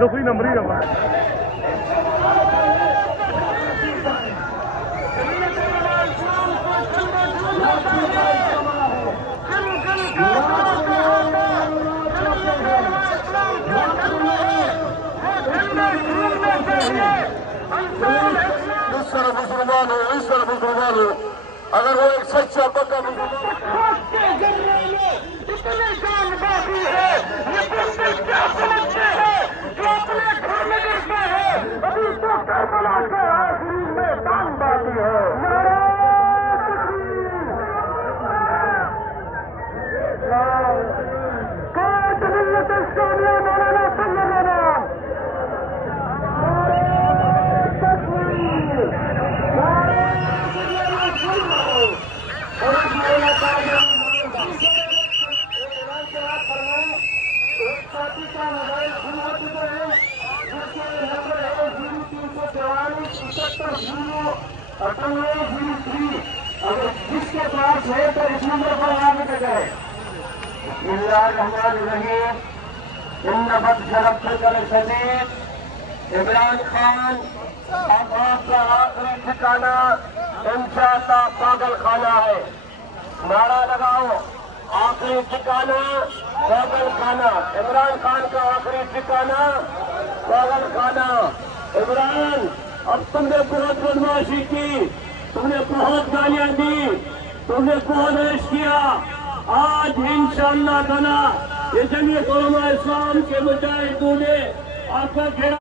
دفعی نمبری ہے مسلمان ہو اس طرف مسلمان ہو اگر وہ ایک سچا پکا مسلمان اتنے جان باقی ہے یہ بندے کیا سمجھتے ہیں جو اپنے گھر میں گرتے ہیں ابھی تو کربلا کے آخری میں جان باقی ہے کاٹ ملت اسلامیہ مولانا سنگھ اگر جس کے پاس ہے تو اس نمبر پر آگے جائے بسم اللہ الرحمن الرحیم ان بطش ربک لشدید عمران خان اب آپ کا آخری ٹھکانہ انشاءاللہ پاگل خانہ ہے نعرہ لگاؤ آخری ٹھکانہ پاگل خانہ عمران خان کا آخری ٹھکانہ پاگل خانہ عمران اب تم نے بہت بدماشی کی تم نے بہت گالیاں دی تم نے بہت عیش کیا آج انشاءاللہ تعالی یہ جمعیت علماء اسلام کے مجاہدوں نے آپ کا گھیرا